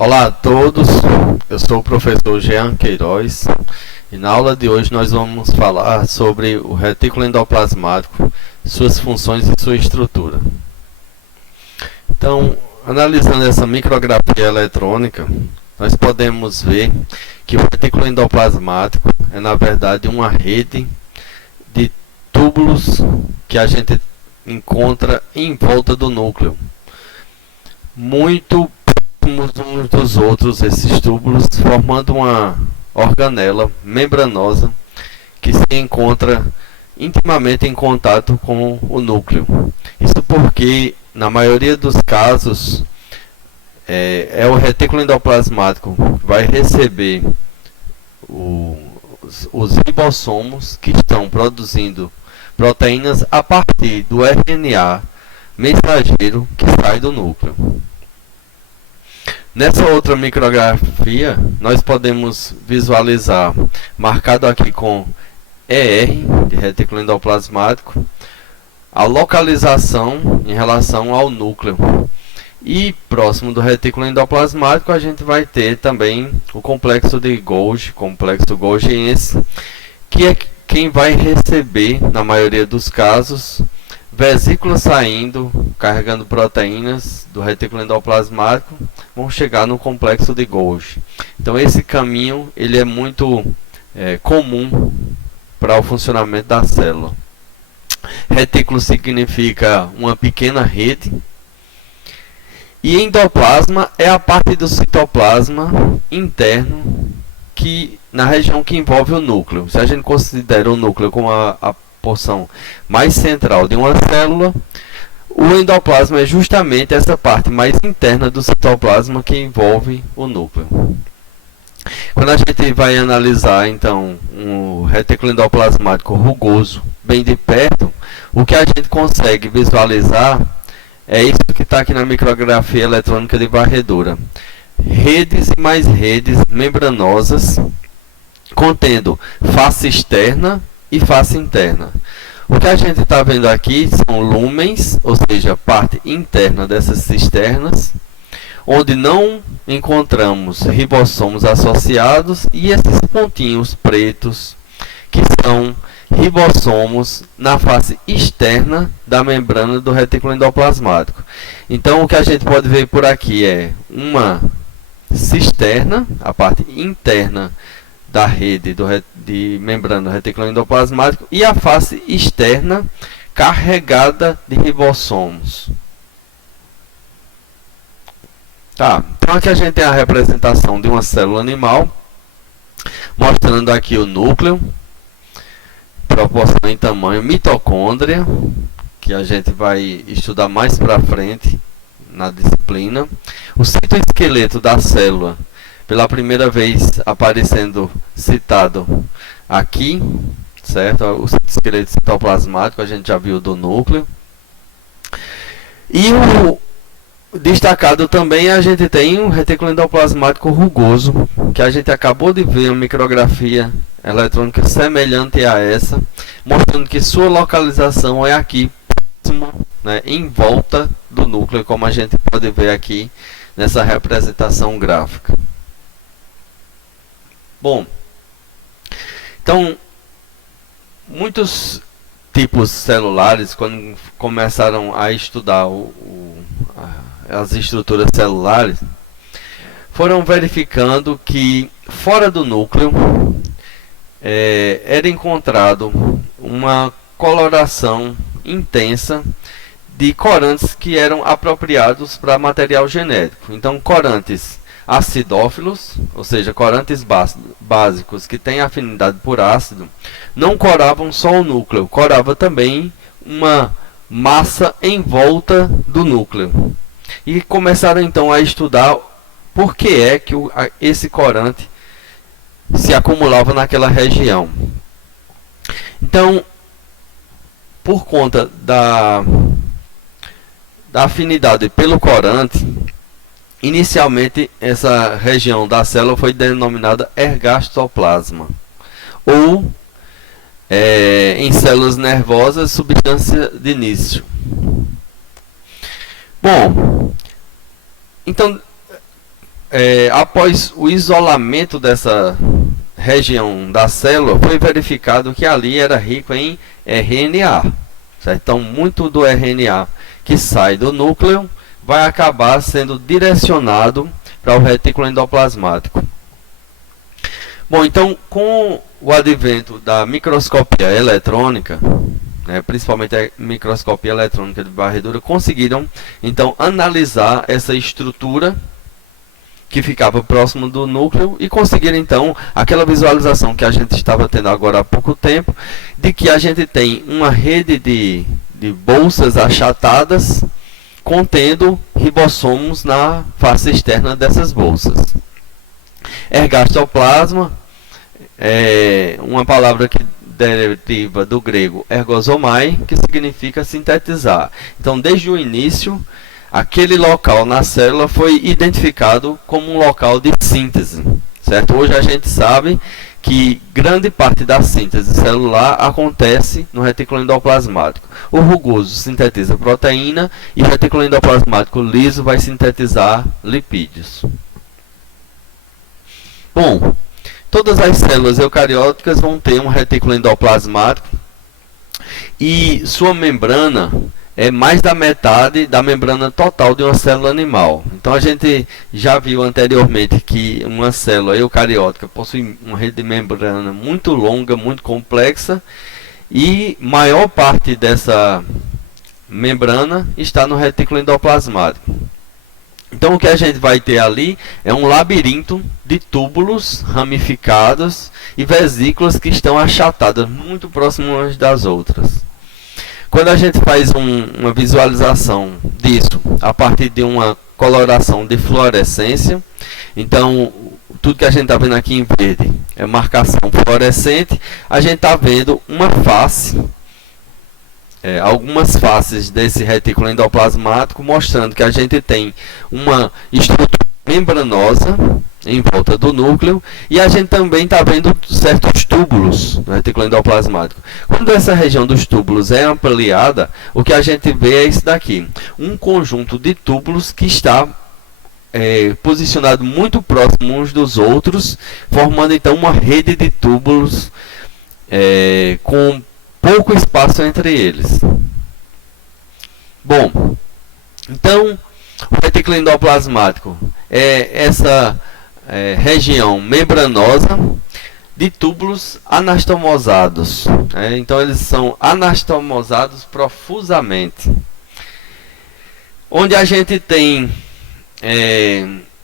Olá a todos, eu sou o professor Jean Queiroz e na aula de hoje nós vamos falar sobre o retículo endoplasmático, suas funções e sua estrutura. Então, analisando essa micrografia eletrônica, nós podemos ver que o retículo endoplasmático é na verdade uma rede de túbulos que a gente encontra em volta do núcleo, muito uns dos outros, esses túbulos, formando uma organela membranosa que se encontra intimamente em contato com o núcleo. Isso porque, na maioria dos casos, é o retículo endoplasmático que vai receber os ribossomos que estão produzindo proteínas a partir do RNA mensageiro que sai do núcleo. Nessa outra micrografia, nós podemos visualizar, marcado aqui com ER, de retículo endoplasmático, a localização em relação ao núcleo. E próximo do retículo endoplasmático, a gente vai ter também o complexo de Golgi, complexo golgiense, que é quem vai receber, na maioria dos casos, vesículas saindo, carregando proteínas do retículo endoplasmático, vão chegar no complexo de Golgi. Então esse caminho ele é muito comum para o funcionamento da célula. Retículo significa uma pequena rede, e endoplasma é a parte do citoplasma interno na região que envolve o núcleo. Se a gente considera o núcleo como a porção mais central de uma célula, o endoplasma é justamente essa parte mais interna do citoplasma que envolve o núcleo. Quando a gente vai analisar então um retículo endoplasmático rugoso bem de perto, o que a gente consegue visualizar é isso que está aqui na micrografia eletrônica de varredura: redes e mais redes membranosas contendo face externa e face interna. O que a gente está vendo aqui são lúmens, ou seja, parte interna dessas cisternas, onde não encontramos ribossomos associados, e esses pontinhos pretos que são ribossomos na face externa da membrana do retículo endoplasmático. Então o que a gente pode ver por aqui é uma cisterna, a parte interna da rede de membrana do retículo endoplasmático, e a face externa carregada de ribossomos. Tá, então aqui a gente tem a representação de uma célula animal, mostrando aqui o núcleo, proporção em tamanho, mitocôndria, que a gente vai estudar mais para frente na disciplina, o citoesqueleto da célula, pela primeira vez aparecendo citado aqui, certo? O esqueleto citoplasmático, a gente já viu do núcleo. E o destacado também, a gente tem um retículo endoplasmático rugoso, que a gente acabou de ver uma micrografia eletrônica semelhante a essa, mostrando que sua localização é aqui, próximo, né, em volta do núcleo, como a gente pode ver aqui nessa representação gráfica. Bom, então, muitos tipos celulares, quando começaram a estudar as estruturas celulares, foram verificando que fora do núcleo era encontrado uma coloração intensa de corantes que eram apropriados para material genético. Então, corantes acidófilos, ou seja, corantes básicos que têm afinidade por ácido, não coravam só o núcleo, corava também uma massa em volta do núcleo. E começaram então a estudar por que é que esse corante se acumulava naquela região. Então, por conta da afinidade pelo corante, inicialmente essa região da célula foi denominada ergastoplasma, ou em células nervosas, substância de início. Bom, então após o isolamento dessa região da célula, foi verificado que ali era rico em RNA. Certo? Então, muito do RNA que sai do núcleo vai acabar sendo direcionado para o retículo endoplasmático. Bom, então, com o advento da microscopia eletrônica, principalmente a microscopia eletrônica de varredura, conseguiram então analisar essa estrutura que ficava próximo do núcleo e conseguiram então aquela visualização que a gente estava tendo agora há pouco tempo, de que a gente tem uma rede de bolsas achatadas contendo ribossomos na face externa dessas bolsas. Ergastoplasma é uma palavra que deriva do grego ergosomai, que significa sintetizar. Então, desde o início, aquele local na célula foi identificado como um local de síntese, certo? Hoje a gente sabe que grande parte da síntese celular acontece no retículo endoplasmático. O rugoso sintetiza proteína e o retículo endoplasmático liso vai sintetizar lipídios. Bom, todas as células eucarióticas vão ter um retículo endoplasmático e sua membrana é mais da metade da membrana total de uma célula animal. Então a gente já viu anteriormente que uma célula eucariótica possui uma rede de membrana muito longa, muito complexa, e maior parte dessa membrana está no retículo endoplasmático. Então o que a gente vai ter ali é um labirinto de túbulos ramificados e vesículas que estão achatadas muito próximas umas das outras. Quando a gente faz uma visualização disso a partir de uma coloração de fluorescência, então tudo que a gente está vendo aqui em verde é marcação fluorescente, a gente está vendo uma face, algumas faces desse retículo endoplasmático, mostrando que a gente tem uma estrutura membranosa em volta do núcleo, e a gente também está vendo certos túbulos no retículo endoplasmático. Quando essa região dos túbulos é ampliada, o que a gente vê é isso daqui, um conjunto de túbulos que está posicionado muito próximo uns dos outros, formando então uma rede de túbulos com pouco espaço entre eles. Bom, então o retículo endoplasmático é essa região membranosa de túbulos anastomosados. Então eles são anastomosados profusamente, onde a gente tem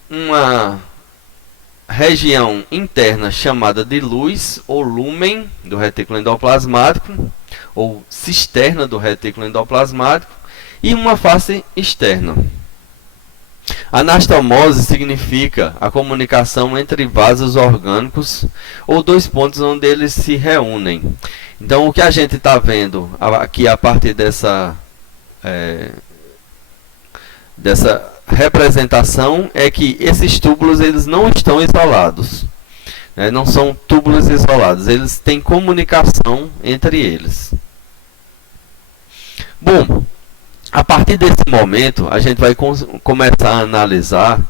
uma região interna chamada de luz ou lúmen do retículo endoplasmático, ou cisterna do retículo endoplasmático, e uma face externa. Anastomose significa a comunicação entre vasos orgânicos ou dois pontos onde eles se reúnem. Então o que a gente está vendo aqui a partir dessa representação é que esses túbulos eles não estão isolados, não são túbulos isolados, eles têm comunicação entre eles. Bom, a partir desse momento a gente vai começar a analisar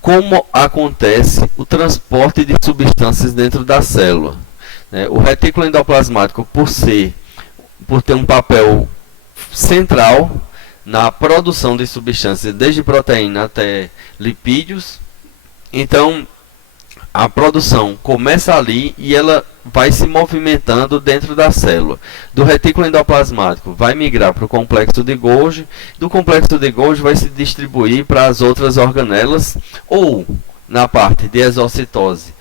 como acontece o transporte de substâncias dentro da célula. O retículo endoplasmático, por ter um papel central na produção de substâncias, desde proteína até lipídios, então a produção começa ali e ela vai se movimentando dentro da célula. Do retículo endoplasmático vai migrar para o complexo de Golgi, do complexo de Golgi vai se distribuir para as outras organelas, ou na parte de exocitose,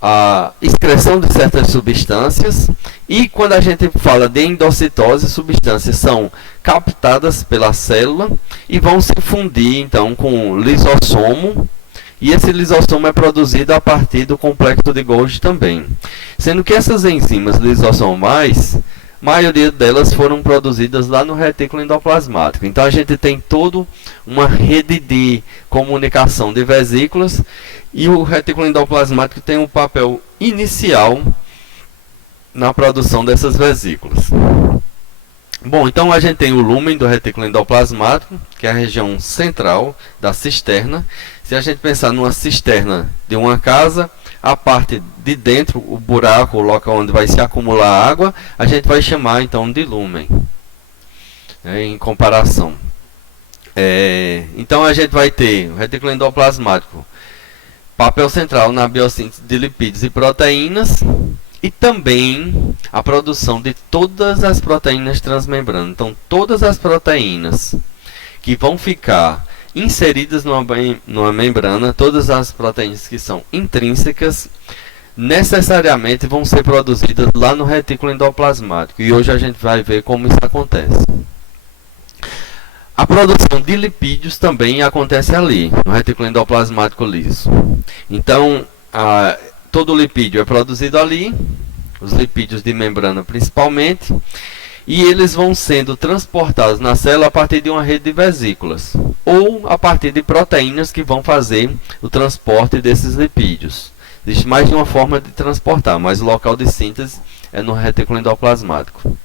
a excreção de certas substâncias, e quando a gente fala de endocitose, substâncias são captadas pela célula e vão se fundir então com o lisossomo, e esse lisossomo é produzido a partir do complexo de Golgi também, sendo que essas enzimas lisossomais, a maioria delas foram produzidas lá no retículo endoplasmático. Então a gente tem toda uma rede de comunicação de vesículas, e o retículo endoplasmático tem um papel inicial na produção dessas vesículas. Bom, então a gente tem o lúmen do retículo endoplasmático, que é a região central da cisterna, Se a gente pensar numa cisterna de uma casa, a parte de dentro, o buraco, o local onde vai se acumular água, a gente vai chamar então de lúmen, em comparação. Então a gente vai ter o retículo endoplasmático, papel central na biossíntese de lipídios e proteínas, e também a produção de todas as proteínas transmembranas. Então todas as proteínas que vão ficar inseridas numa membrana, todas as proteínas que são intrínsecas, necessariamente vão ser produzidas lá no retículo endoplasmático. E hoje a gente vai ver como isso acontece. A produção de lipídios também acontece ali, no retículo endoplasmático liso. Então, todo lipídio é produzido ali, os lipídios de membrana principalmente, e eles vão sendo transportados na célula a partir de uma rede de vesículas, ou a partir de proteínas que vão fazer o transporte desses lipídios. Existe mais de uma forma de transportar, mas o local de síntese é no retículo endoplasmático.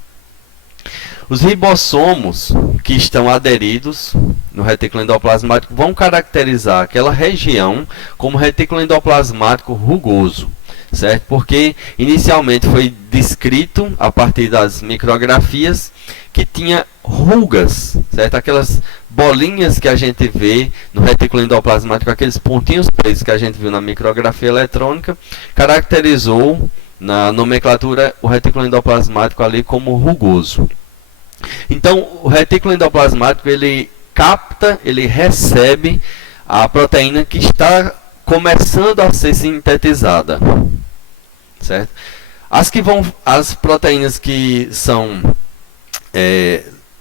Os ribossomos que estão aderidos no retículo endoplasmático vão caracterizar aquela região como retículo endoplasmático rugoso, certo? Porque inicialmente foi descrito a partir das micrografias que tinha rugas, certo? Aquelas bolinhas que a gente vê no retículo endoplasmático, aqueles pontinhos pretos que a gente viu na micrografia eletrônica, caracterizou na nomenclatura o retículo endoplasmático ali como rugoso. Então, o retículo endoplasmático, ele capta, ele recebe a proteína que está começando a ser sintetizada, certo? As proteínas que são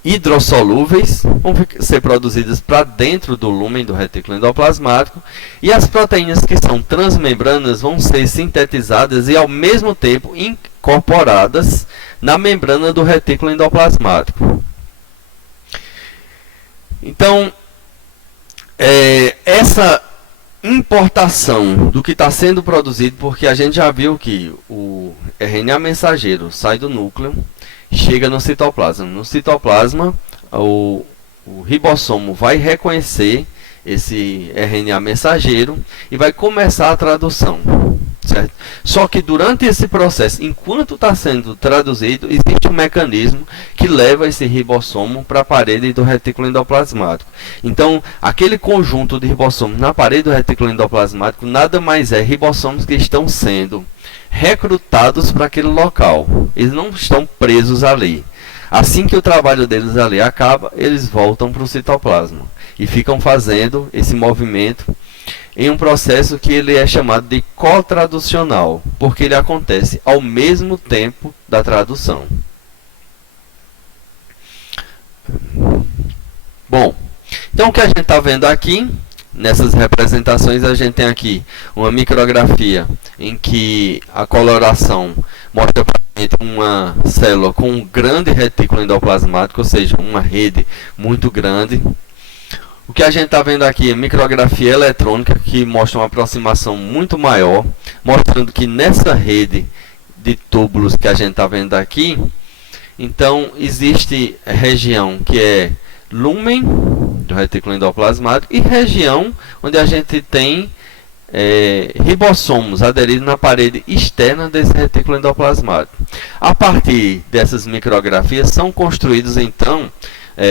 hidrossolúveis vão ser produzidas para dentro do lúmen do retículo endoplasmático, e as proteínas que são transmembranas vão ser sintetizadas e ao mesmo tempo incorporadas na membrana do retículo endoplasmático. Então, essa importação do que está sendo produzido, porque a gente já viu que o RNA mensageiro sai do núcleo, chega no citoplasma. No citoplasma, o ribossomo vai reconhecer esse RNA mensageiro e vai começar a tradução, certo? Só que durante esse processo, enquanto está sendo traduzido, existe um mecanismo que leva esse ribossomo para a parede do retículo endoplasmático. Então, aquele conjunto de ribossomos na parede do retículo endoplasmático nada mais é ribossomos que estão sendo recrutados para aquele local. Eles não estão presos ali. Assim que o trabalho deles ali acaba, eles voltam para o citoplasma e ficam fazendo esse movimento em um processo que ele é chamado de cotraducional, porque ele acontece ao mesmo tempo da tradução. Bom, então o que a gente está vendo aqui, nessas representações, a gente tem aqui uma micrografia em que a coloração mostra uma célula com um grande retículo endoplasmático, ou seja, uma rede muito grande. O que a gente está vendo aqui é micrografia eletrônica, que mostra uma aproximação muito maior, mostrando que nessa rede de túbulos que a gente está vendo aqui, então existe região que é lúmen do retículo endoplasmático e região onde a gente tem ribossomos aderidos na parede externa desse retículo endoplasmático. A partir dessas micrografias são construídos então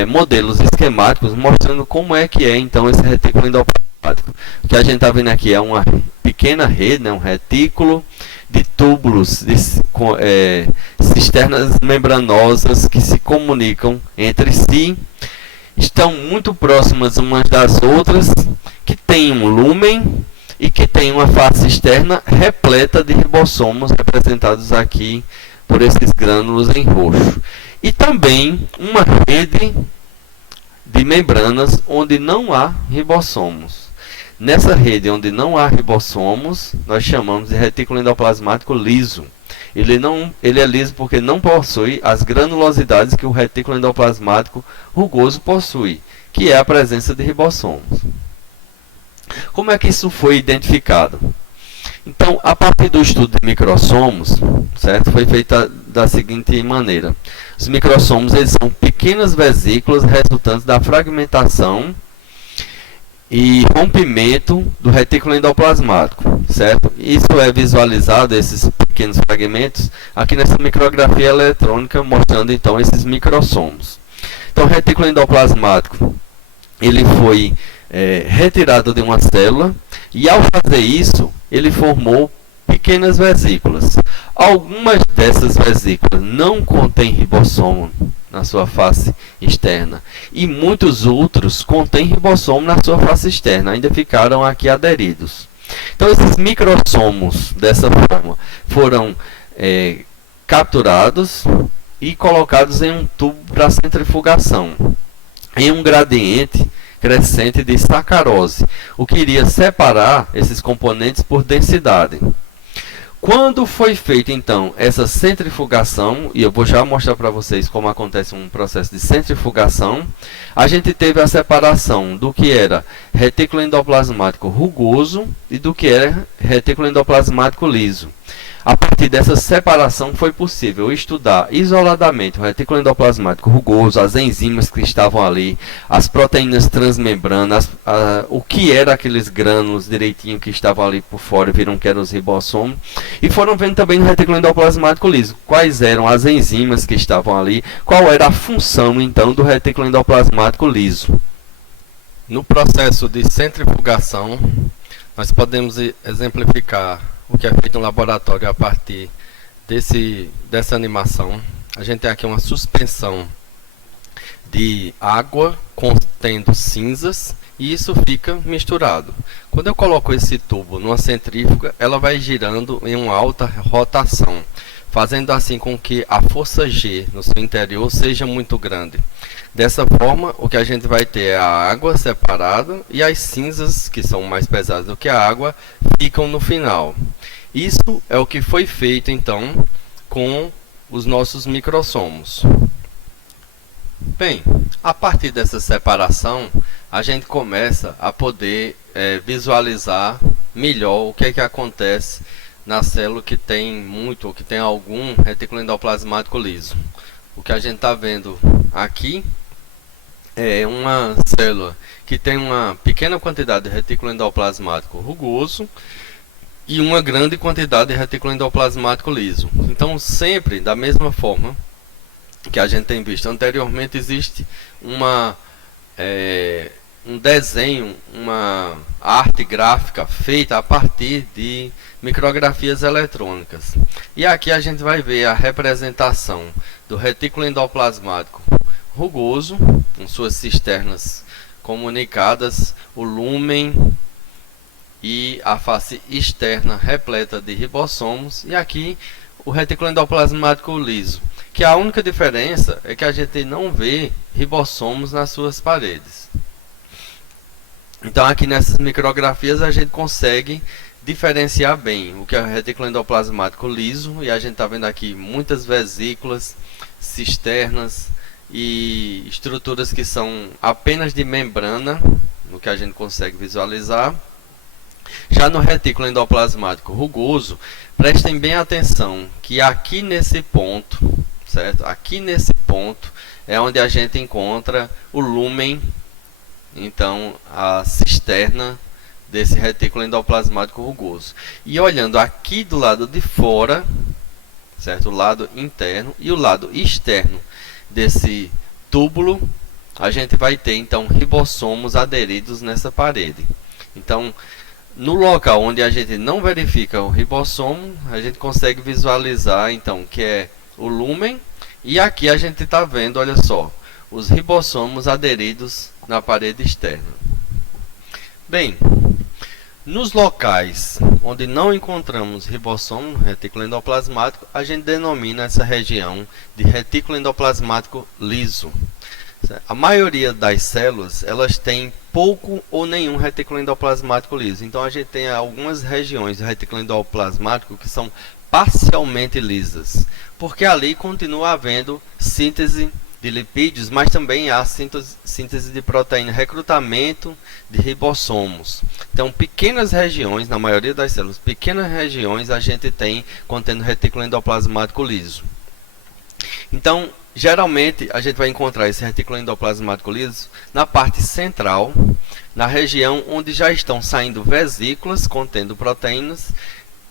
modelos esquemáticos mostrando como é que é então esse retículo endoplasmático. O que a gente está vendo aqui é uma pequena rede, um retículo de túbulos, de cisternas membranosas que se comunicam entre si, estão muito próximas umas das outras, que tem um lúmen e que tem uma face externa repleta de ribossomos, representados aqui por esses grânulos em roxo. E também uma rede de membranas onde não há ribossomos. Nessa rede onde não há ribossomos, nós chamamos de retículo endoplasmático liso. Ele é liso porque não possui as granulosidades que o retículo endoplasmático rugoso possui, que é a presença de ribossomos. Como é que isso foi identificado? Então, a partir do estudo de microssomos, certo? Foi feita da seguinte maneira. Os microssomos, eles são pequenas vesículas resultantes da fragmentação e rompimento do retículo endoplasmático, certo? Isso é visualizado, esses pequenos fragmentos, aqui nessa micrografia eletrônica, mostrando então esses microssomos. Então, o retículo endoplasmático, ele foi retirado de uma célula, e ao fazer isso, ele formou pequenas vesículas. Algumas dessas vesículas não contêm ribossomo na sua face externa, e muitos outros contêm ribossomo na sua face externa, ainda ficaram aqui aderidos. Então, esses microssomos, dessa forma, foram capturados e colocados em um tubo para centrifugação, em um gradiente crescente de sacarose, o que iria separar esses componentes por densidade. Quando foi feita então essa centrifugação, e eu vou já mostrar para vocês como acontece um processo de centrifugação, a gente teve a separação do que era retículo endoplasmático rugoso e do que era retículo endoplasmático liso. A partir dessa separação foi possível estudar isoladamente o retículo endoplasmático rugoso, as enzimas que estavam ali, as proteínas transmembranas, o que eram aqueles grânulos direitinho que estavam ali por fora, viram que eram os ribossomos, e foram vendo também no retículo endoplasmático liso quais eram as enzimas que estavam ali, qual era a função então do retículo endoplasmático liso. No processo de centrifugação, nós podemos exemplificar o que é feito no laboratório a partir dessa animação. A gente tem aqui uma suspensão de água contendo cinzas, e isso fica misturado. Quando eu coloco esse tubo numa centrífuga, ela vai girando em uma alta rotação, fazendo assim com que a força G no seu interior seja muito grande. Dessa forma, o que a gente vai ter é a água separada, e as cinzas, que são mais pesadas do que a água, ficam no final. Isso é o que foi feito então com os nossos microssomos. Bem, a partir dessa separação, a gente começa a poder visualizar melhor o que é que acontece na célula que tem muito ou que tem algum retículo endoplasmático liso. O que a gente está vendo aqui é uma célula que tem uma pequena quantidade de retículo endoplasmático rugoso e uma grande quantidade de retículo endoplasmático liso. Então, sempre da mesma forma que a gente tem visto anteriormente, existe um desenho, uma arte gráfica feita a partir de micrografias eletrônicas. E aqui a gente vai ver a representação do retículo endoplasmático rugoso, com suas cisternas comunicadas, o lúmen e a face externa repleta de ribossomos, e aqui o retículo endoplasmático liso, que a única diferença é que a gente não vê ribossomos nas suas paredes. Então, aqui nessas micrografias a gente consegue diferenciar bem o que é o retículo endoplasmático liso, e a gente está vendo aqui muitas vesículas, cisternas e estruturas que são apenas de membrana, no que a gente consegue visualizar. Já no retículo endoplasmático rugoso, prestem bem atenção que aqui nesse ponto, certo? Aqui nesse ponto é onde a gente encontra o lúmen, então a cisterna desse retículo endoplasmático rugoso. E olhando aqui do lado de fora, certo? O lado interno e o lado externo desse túbulo, a gente vai ter então ribossomos aderidos nessa parede. Então, no local onde a gente não verifica o ribossomo, a gente consegue visualizar então que é o lúmen, e aqui a gente está vendo, olha só, os ribossomos aderidos na parede externa. Bem, nos locais onde não encontramos ribossomo, retículo endoplasmático, a gente denomina essa região de retículo endoplasmático liso. A maioria das células, elas têm pouco ou nenhum retículo endoplasmático liso. Então a gente tem algumas regiões do retículo endoplasmático que são parcialmente lisas, porque ali continua havendo síntese de lipídios, mas também há síntese de proteína, recrutamento de ribossomos. Então, pequenas regiões, na maioria das células, pequenas regiões a gente tem contendo retículo endoplasmático liso. Então, geralmente a gente vai encontrar esse retículo endoplasmático liso na parte central, na região onde já estão saindo vesículas contendo proteínas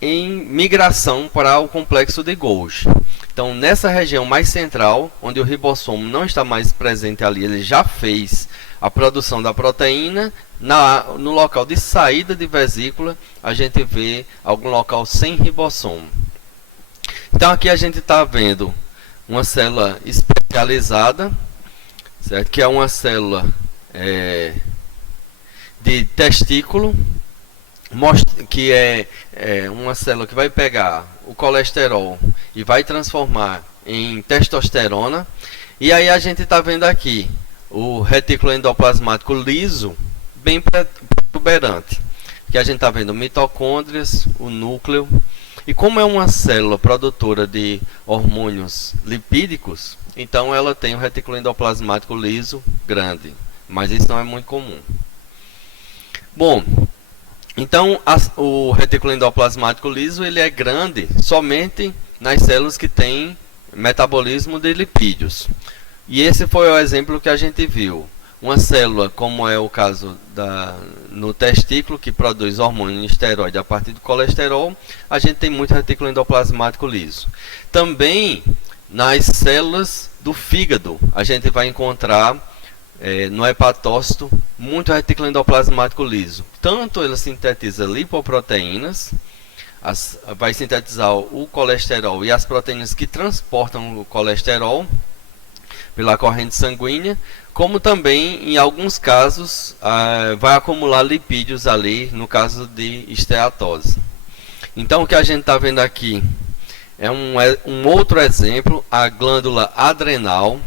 em migração para o complexo de Golgi. Então, nessa região mais central, onde o ribossomo não está mais presente ali, ele já fez a produção da proteína. No local de saída de vesícula, a gente vê algum local sem ribossomo. Então, aqui a gente está vendo uma célula especializada, certo? Que é uma célula de testículo, que é uma célula que vai pegar o colesterol e vai transformar em testosterona. E aí a gente está vendo aqui o retículo endoplasmático liso, bem protuberante, que a gente está vendo mitocôndrias, o núcleo. E como é uma célula produtora de hormônios lipídicos, então ela tem o retículo endoplasmático liso grande, mas isso não é muito comum. Bom, então o retículo endoplasmático liso ele é grande somente nas células que têm metabolismo de lipídios. E esse foi o exemplo que a gente viu. Uma célula, como é o caso no testículo, que produz hormônio esteroide a partir do colesterol, a gente tem muito retículo endoplasmático liso. Também nas células do fígado, a gente vai encontrar no hepatócito muito retículo endoplasmático liso. Tanto ele sintetiza lipoproteínas, vai sintetizar o colesterol e as proteínas que transportam o colesterol pela corrente sanguínea, como também, em alguns casos, vai acumular lipídios ali, no caso de esteatose. Então, o que a gente está vendo aqui é um outro exemplo, a glândula adrenal.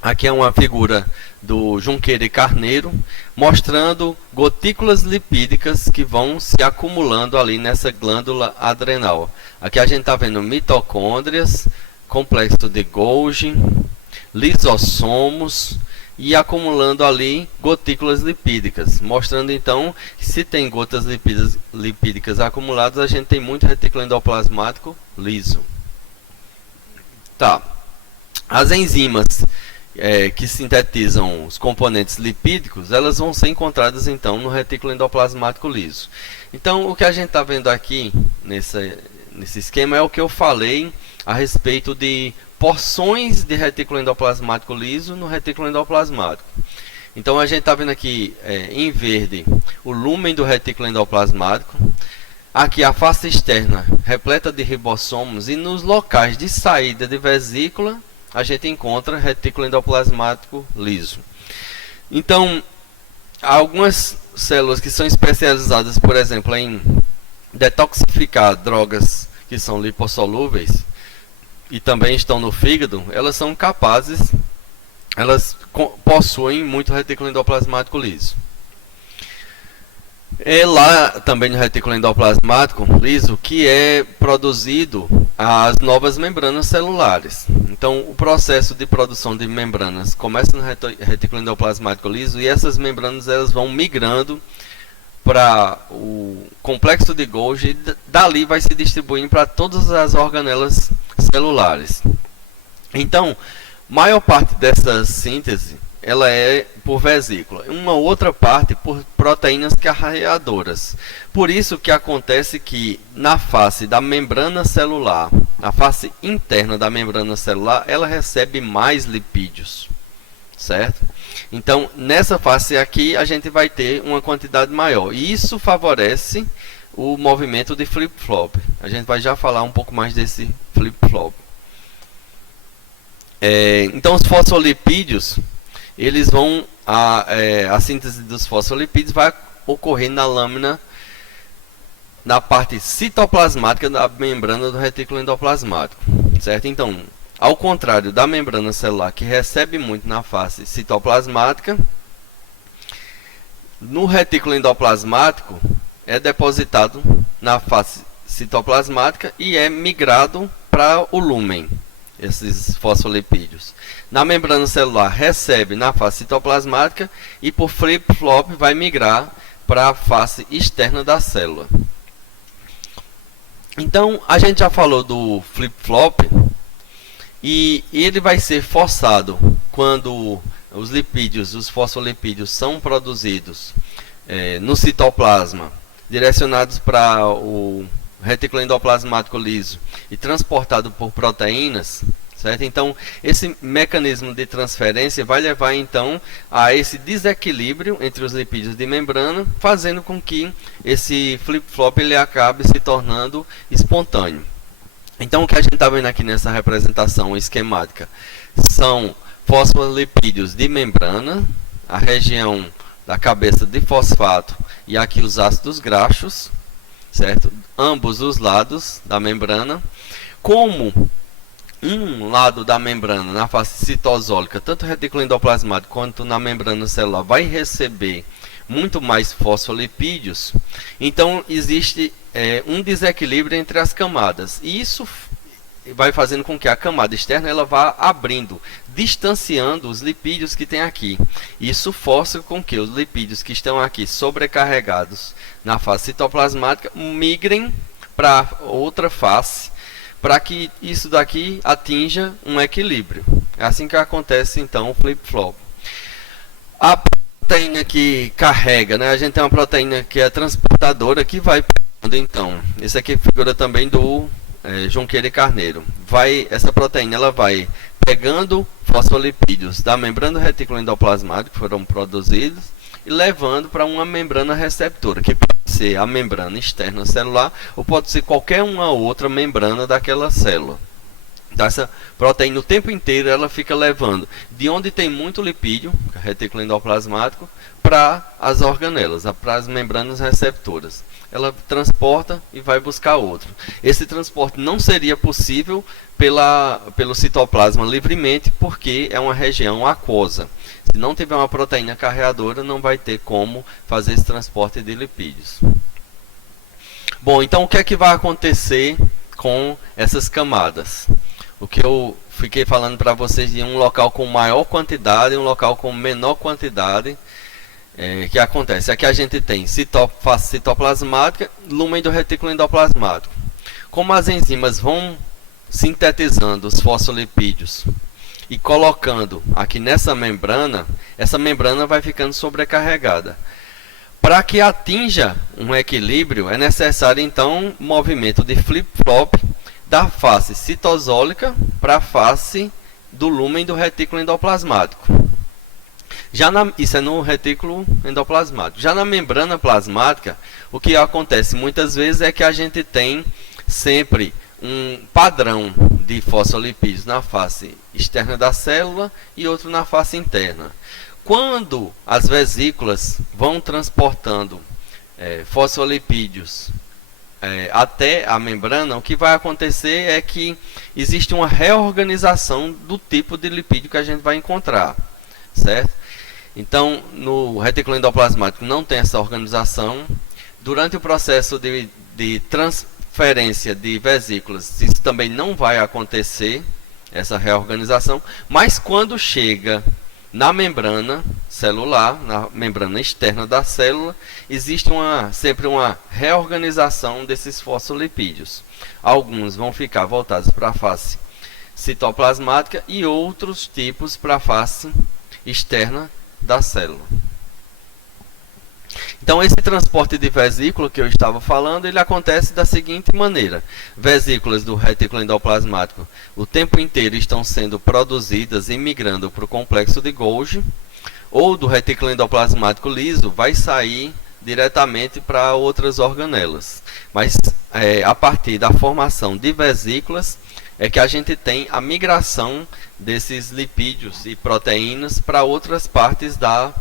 Aqui é uma figura do Junqueira e Carneiro, mostrando gotículas lipídicas que vão se acumulando ali nessa glândula adrenal. Aqui a gente está vendo mitocôndrias, complexo de Golgi, lisossomos e acumulando ali gotículas lipídicas, mostrando então que se tem gotas lipídicas acumuladas, a gente tem muito retículo endoplasmático liso. Tá. As enzimas que sintetizam os componentes lipídicos, elas vão ser encontradas então no retículo endoplasmático liso. Então, o que a gente está vendo aqui nesse esquema é o que eu falei a respeito de porções de retículo endoplasmático liso no retículo endoplasmático. Então, a gente está vendo aqui em verde o lúmen do retículo endoplasmático. Aqui a face externa repleta de ribossomos e nos locais de saída de vesícula a gente encontra retículo endoplasmático liso. Então, algumas células que são especializadas, por exemplo, em detoxificar drogas que são lipossolúveis e também estão no fígado, elas são capazes, elas possuem muito retículo endoplasmático liso. É lá também no retículo endoplasmático liso que é produzido as novas membranas celulares. Então, o processo de produção de membranas começa no retículo endoplasmático liso e essas membranas elas vão migrando para o complexo de Golgi e dali vai se distribuindo para todas as organelas celulares. Então, maior parte dessa síntese ela é por vesícula, uma outra parte por proteínas carreadoras. Por isso que acontece que na face da membrana celular, a face interna da membrana celular, ela recebe mais lipídios, certo? Então, nessa face aqui, a gente vai ter uma quantidade maior. E isso favorece o movimento de flip-flop. A gente vai já falar um pouco mais desse flip-flop. Então, os fosfolipídios, eles vão a síntese dos fosfolipídios vai ocorrer na lâmina, na parte citoplasmática da membrana do retículo endoplasmático, certo? Então, ao contrário da membrana celular que recebe muito na face citoplasmática, no retículo endoplasmático é depositado na face citoplasmática e é migrado para o lúmen, esses fosfolipídios. Na membrana celular recebe na face citoplasmática e por flip-flop vai migrar para a face externa da célula. Então, a gente já falou do flip-flop e ele vai ser forçado quando os lipídios, os fosfolipídios são produzidos no citoplasma, direcionados para o retículo endoplasmático liso e transportado por proteínas, certo? Então, esse mecanismo de transferência vai levar então a esse desequilíbrio entre os lipídios de membrana, fazendo com que esse flip-flop ele acabe se tornando espontâneo. Então, o que a gente está vendo aqui nessa representação esquemática são fosfolipídios de membrana, a região da cabeça de fosfato e aqui os ácidos graxos, certo? Ambos os lados da membrana. Como um lado da membrana, na face citosólica, tanto retículo endoplasmático quanto na membrana celular, vai receber muito mais fosfolipídios, então existe um desequilíbrio entre as camadas, e isso vai fazendo com que a camada externa ela vá abrindo, distanciando os lipídios que tem aqui. Isso força com que os lipídios que estão aqui sobrecarregados na face citoplasmática migrem para outra face, para que isso daqui atinja um equilíbrio. É assim que acontece então o flip-flop. A proteína que carrega, né? A gente tem uma proteína que é transportadora que vai então. Esse aqui figura também do Junqueira e Carneiro. Essa proteína ela vai pegando fosfolipídios da membrana do retículo endoplasmático que foram produzidos e levando para uma membrana receptora, que pode ser a membrana externa celular ou pode ser qualquer uma outra membrana daquela célula. Então, essa proteína o tempo inteiro ela fica levando de onde tem muito lipídio, retículo endoplasmático, para as organelas, para as membranas receptoras. Ela transporta e vai buscar outro. Esse transporte não seria possível pelo citoplasma livremente, porque é uma região aquosa. Se não tiver uma proteína carreadora, não vai ter como fazer esse transporte de lipídios. Bom, então o que é que vai acontecer com essas camadas? O que eu fiquei falando para vocês de um local com maior quantidade e um local com menor quantidade, que acontece? Aqui a gente tem face citoplasmática, lúmen do retículo endoplasmático. Como as enzimas vão sintetizando os fosfolipídios e colocando aqui nessa membrana, essa membrana vai ficando sobrecarregada. Para que atinja um equilíbrio, é necessário então um movimento de flip-flop da face citosólica para a face do lúmen do retículo endoplasmático. Isso é no retículo endoplasmático. Já na membrana plasmática, o que acontece muitas vezes é que a gente tem sempre um padrão de fosfolipídios na face externa da célula e outro na face interna. Quando as vesículas vão transportando fosfolipídios até a membrana, o que vai acontecer é que existe uma reorganização do tipo de lipídio que a gente vai encontrar, certo? Então, no retículo endoplasmático não tem essa organização. Durante o processo de transferência de vesículas, isso também não vai acontecer, essa reorganização, mas quando chega na membrana celular, na membrana externa da célula, existe sempre uma reorganização desses fosfolipídios. Alguns vão ficar voltados para a face citoplasmática e outros tipos para a face externa da célula. Então, esse transporte de vesícula que eu estava falando, ele acontece da seguinte maneira. Vesículas do retículo endoplasmático o tempo inteiro estão sendo produzidas e migrando para o complexo de Golgi, ou do retículo endoplasmático liso vai sair diretamente para outras organelas. Mas a partir da formação de vesículas é que a gente tem a migração desses lipídios e proteínas para outras partes da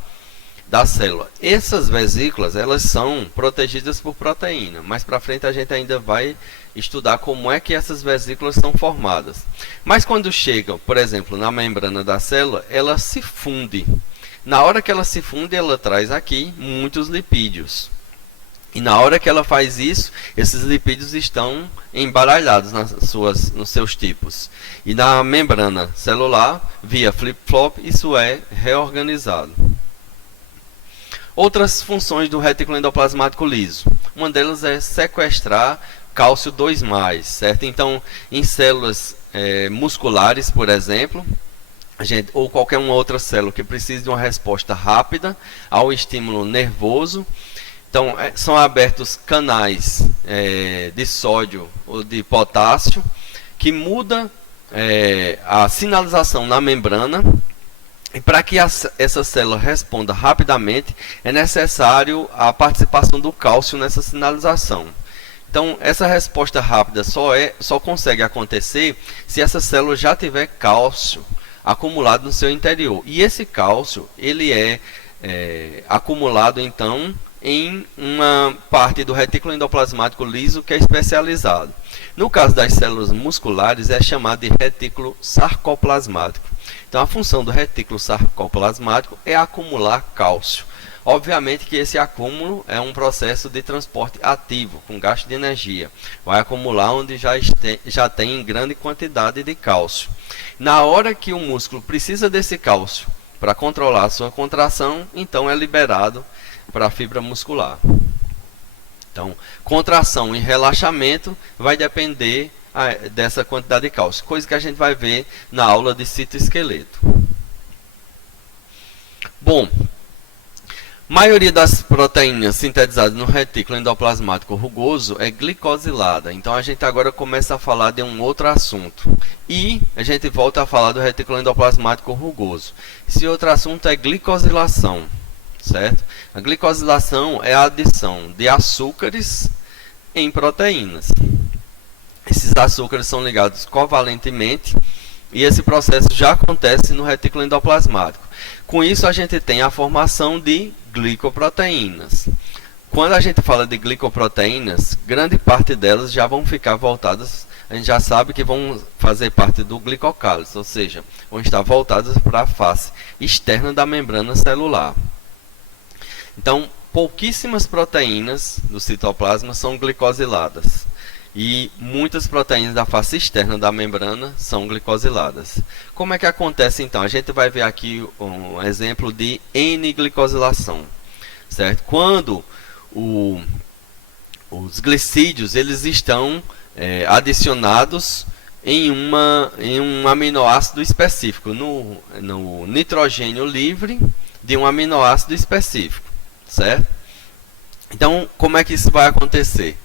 célula. Essas vesículas, elas são protegidas por proteína. Mais para frente a gente ainda vai estudar como é que essas vesículas são formadas. Mas quando chegam, por exemplo, na membrana da célula, ela se funde. Na hora que ela se funde, ela traz aqui muitos lipídios. E na hora que ela faz isso, esses lipídios estão embaralhados nos seus tipos. E na membrana celular, via flip-flop, isso é reorganizado. Outras funções do retículo endoplasmático liso. Uma delas é sequestrar cálcio 2+, certo? Então, em células musculares, por exemplo, ou qualquer uma outra célula que precise de uma resposta rápida ao estímulo nervoso. Então, são abertos canais de sódio ou de potássio que muda a sinalização na membrana. E para que essa célula responda rapidamente, é necessário a participação do cálcio nessa sinalização. Então, essa resposta rápida só consegue acontecer se essa célula já tiver cálcio acumulado no seu interior. E esse cálcio ele é acumulado, então, em uma parte do retículo endoplasmático liso que é especializado. No caso das células musculares, é chamado de retículo sarcoplasmático. Então, a função do retículo sarcoplasmático é acumular cálcio. Obviamente que esse acúmulo é um processo de transporte ativo, com gasto de energia. Vai acumular onde já tem grande quantidade de cálcio. Na hora que o músculo precisa desse cálcio para controlar a sua contração, então é liberado para a fibra muscular. Então, contração e relaxamento vai depender dessa quantidade de cálcio, coisa que a gente vai ver na aula de citoesqueleto. Bom, a maioria das proteínas sintetizadas no retículo endoplasmático rugoso é glicosilada. Então a gente agora começa a falar de um outro assunto. E a gente volta a falar do retículo endoplasmático rugoso. Esse outro assunto é glicosilação, certo? A glicosilação é a adição de açúcares em proteínas. Esses açúcares são ligados covalentemente e esse processo já acontece no retículo endoplasmático. Com isso, a gente tem a formação de glicoproteínas. Quando a gente fala de glicoproteínas, grande parte delas já vão ficar voltadas, a gente já sabe que vão fazer parte do glicocálise, ou seja, vão estar voltadas para a face externa da membrana celular. Então, pouquíssimas proteínas do citoplasma são glicosiladas. E muitas proteínas da face externa da membrana são glicosiladas. Como é que acontece então? A gente vai ver aqui um exemplo de N-glicosilação, certo? Quando os glicídios eles estão adicionados em um aminoácido específico, no nitrogênio livre de um aminoácido específico, certo? Então, como é que isso vai acontecer?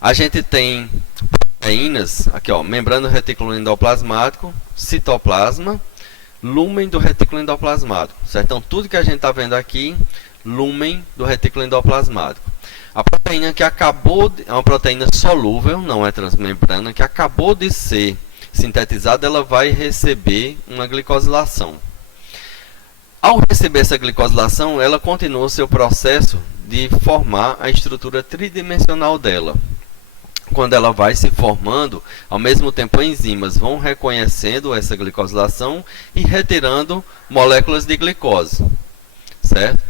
A gente tem proteínas, aqui ó, membrana do retículo endoplasmático, citoplasma, lúmen do retículo endoplasmático, certo? Então, tudo que a gente está vendo aqui, lúmen do retículo endoplasmático. A proteína que é uma proteína solúvel, não é transmembrana, que acabou de ser sintetizada, ela vai receber uma glicosilação. Ao receber essa glicosilação, ela continua o seu processo de formar a estrutura tridimensional dela. Quando ela vai se formando, ao mesmo tempo enzimas vão reconhecendo essa glicosilação e retirando moléculas de glicose, certo?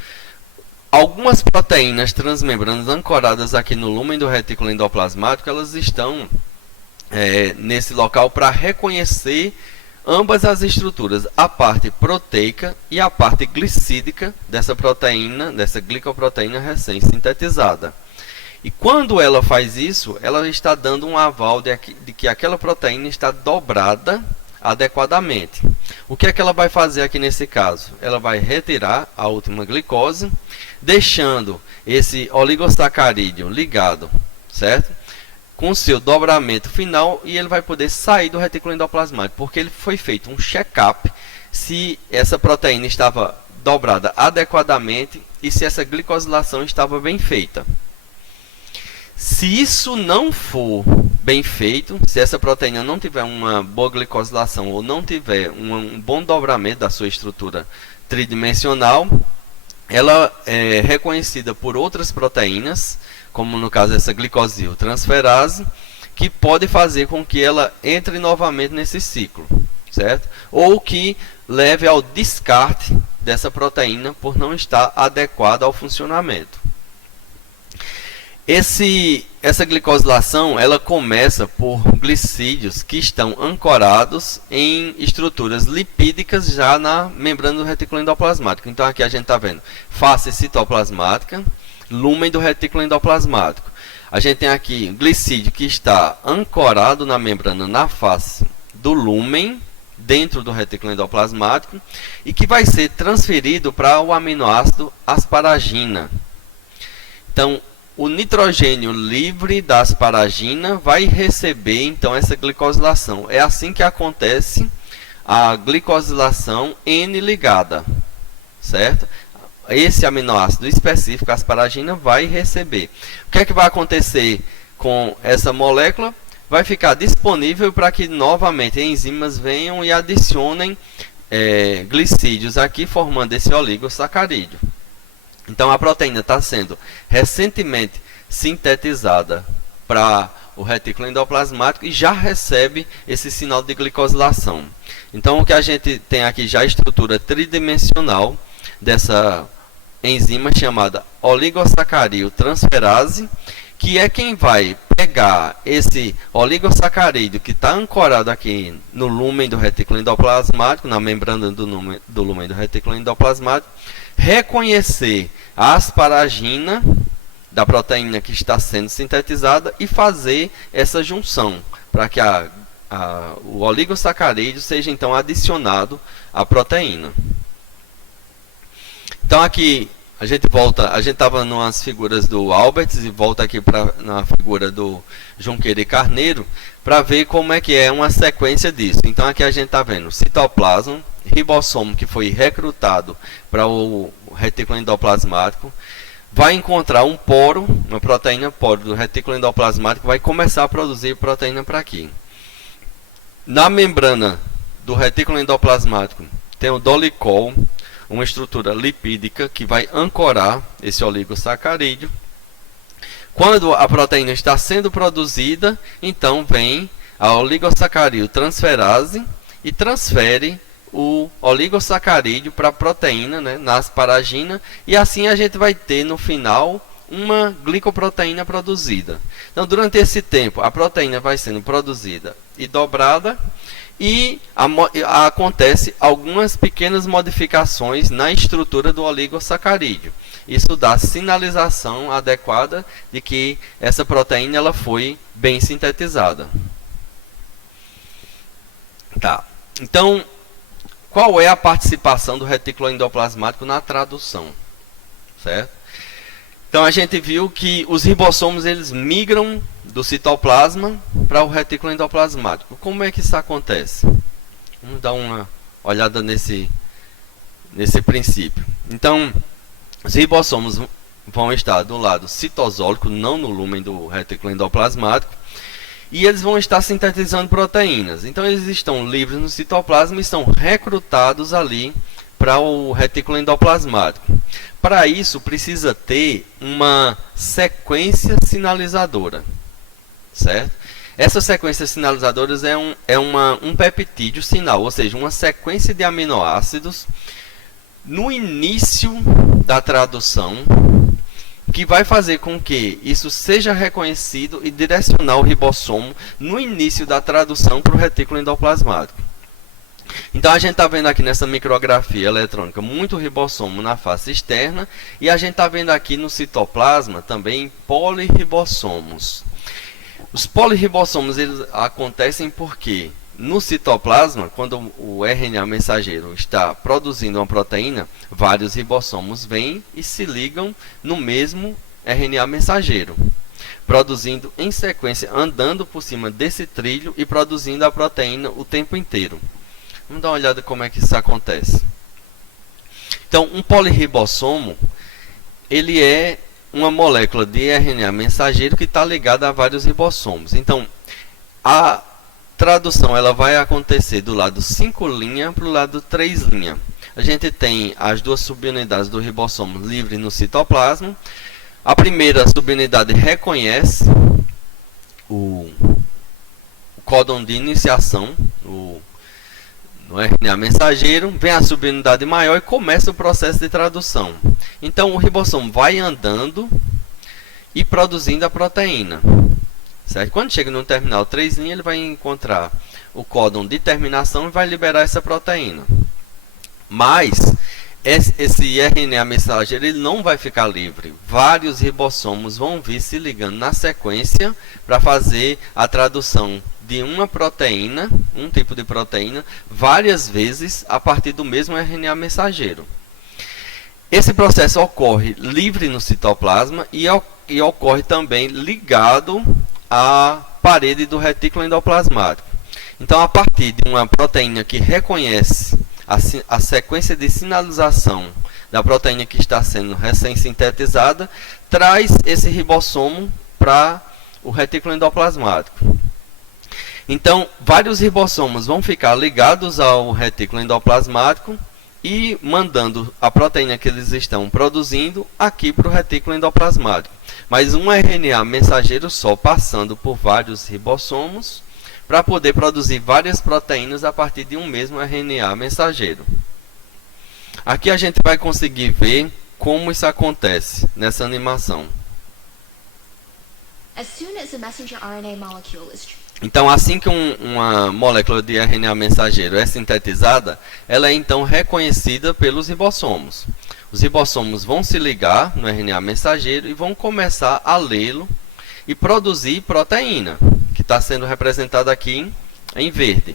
Algumas proteínas transmembranas ancoradas aqui no lúmen do retículo endoplasmático, elas estão nesse local para reconhecer ambas as estruturas, a parte proteica e a parte glicídica dessa proteína, dessa glicoproteína recém-sintetizada. E quando ela faz isso, ela está dando um aval de que aquela proteína está dobrada adequadamente. O que é que ela vai fazer aqui nesse caso? Ela vai retirar a última glicose, deixando esse oligosacarídeo ligado, certo? Com o seu dobramento final, e ele vai poder sair do retículo endoplasmático, porque ele foi feito um check-up se essa proteína estava dobrada adequadamente e se essa glicosilação estava bem feita. Se isso não for bem feito, se essa proteína não tiver uma boa glicosilação ou não tiver um bom dobramento da sua estrutura tridimensional, ela é reconhecida por outras proteínas, como no caso essa glicosiltransferase, que pode fazer com que ela entre novamente nesse ciclo, certo? Ou que leve ao descarte dessa proteína por não estar adequada ao funcionamento. Essa glicosilação ela começa por glicídios que estão ancorados em estruturas lipídicas já na membrana do retículo endoplasmático. Então aqui a gente está vendo face citoplasmática, lúmen do retículo endoplasmático. A gente tem aqui glicídio que está ancorado na membrana na face do lúmen dentro do retículo endoplasmático e que vai ser transferido para o aminoácido asparagina. Então, o nitrogênio livre da asparagina vai receber então essa glicosilação. É assim que acontece a glicosilação N-ligada, certo? Esse aminoácido específico, a asparagina, vai receber. O que é que vai acontecer com essa molécula? Vai ficar disponível para que novamente enzimas venham e adicionem glicídios aqui, formando esse oligosacarídeo. Então a proteína está sendo recentemente sintetizada para o retículo endoplasmático e já recebe esse sinal de glicosilação. Então o que a gente tem aqui já é a estrutura tridimensional dessa enzima chamada oligosacariltransferase, que é quem vai pegar esse oligosacarídeo que está ancorado aqui no lúmen do retículo endoplasmático, na membrana do lúmen do retículo endoplasmático, reconhecer a asparagina da proteína que está sendo sintetizada e fazer essa junção para que o oligosacarídeo seja então adicionado à proteína. Então aqui a gente estava nas figuras do Alberts e volta aqui na figura do Junqueira e Carneiro para ver como é que é uma sequência disso. Então aqui a gente está vendo citoplasma, ribossomo que foi recrutado para o retículo endoplasmático, vai encontrar um poro, uma proteína poro do retículo endoplasmático, vai começar a produzir proteína para aqui. Na membrana do retículo endoplasmático tem o dolicol, uma estrutura lipídica que vai ancorar esse oligosacarídeo. Quando a proteína está sendo produzida, então vem a oligosacariltransferase e transfere o oligosacarídeo para a proteína, né, na asparagina, e assim a gente vai ter no final uma glicoproteína produzida. Então, durante esse tempo, a proteína vai sendo produzida e dobrada, e acontece algumas pequenas modificações na estrutura do oligosacarídeo. Isso dá sinalização adequada de que essa proteína ela foi bem sintetizada. Tá. Então, qual é a participação do retículo endoplasmático na tradução? Certo? Então a gente viu que os ribossomos eles migram do citoplasma para o retículo endoplasmático. Como é que isso acontece? Vamos dar uma olhada nesse princípio. Então, os ribossomos vão estar do lado citosólico, não no lúmen do retículo endoplasmático, e eles vão estar sintetizando proteínas. Então eles estão livres no citoplasma e são recrutados ali para o retículo endoplasmático. Para isso, precisa ter uma sequência sinalizadora, certo? Essas sequências sinalizadoras é um peptídeo sinal, ou seja, uma sequência de aminoácidos no início da tradução, que vai fazer com que isso seja reconhecido e direcionar o ribossomo no início da tradução para o retículo endoplasmático. Então a gente está vendo aqui nessa micrografia eletrônica muito ribossomo na face externa, e a gente está vendo aqui no citoplasma também polirribossomos. Os polirribossomos eles acontecem porque no citoplasma, quando o RNA mensageiro está produzindo uma proteína, vários ribossomos vêm e se ligam no mesmo RNA mensageiro, produzindo em sequência, andando por cima desse trilho e produzindo a proteína o tempo inteiro. Vamos dar uma olhada como é que isso acontece. Então, um polirribossomo, ele é uma molécula de RNA mensageiro que está ligada a vários ribossomos. Então, a tradução ela vai acontecer do lado 5' para o lado 3'. A gente tem as duas subunidades do ribossomo livre no citoplasma. A primeira subunidade reconhece o códon de iniciação, no RNA mensageiro, vem a subunidade maior e começa o processo de tradução. Então, o ribossomo vai andando e produzindo a proteína. Certo? Quando chega no terminal 3', ele vai encontrar o códon de terminação e vai liberar essa proteína. Mas, esse RNA mensageiro ele não vai ficar livre. Vários ribossomos vão vir se ligando na sequência para fazer a tradução de uma proteína, um tipo de proteína, várias vezes a partir do mesmo RNA mensageiro. Esse processo ocorre livre no citoplasma e ocorre também ligado à parede do retículo endoplasmático. Então, a partir de uma proteína que reconhece a sequência de sinalização da proteína que está sendo recém-sintetizada, traz esse ribossomo para o retículo endoplasmático. Então, vários ribossomos vão ficar ligados ao retículo endoplasmático e mandando a proteína que eles estão produzindo aqui para o retículo endoplasmático. Mas um RNA mensageiro só passando por vários ribossomos para poder produzir várias proteínas a partir de um mesmo RNA mensageiro. Aqui a gente vai conseguir ver como isso acontece nessa animação. Então, assim que uma molécula de RNA mensageiro é sintetizada, ela é então reconhecida pelos ribossomos. Os ribossomos vão se ligar no RNA mensageiro e vão começar a lê-lo e produzir proteína, que está sendo representada aqui em verde.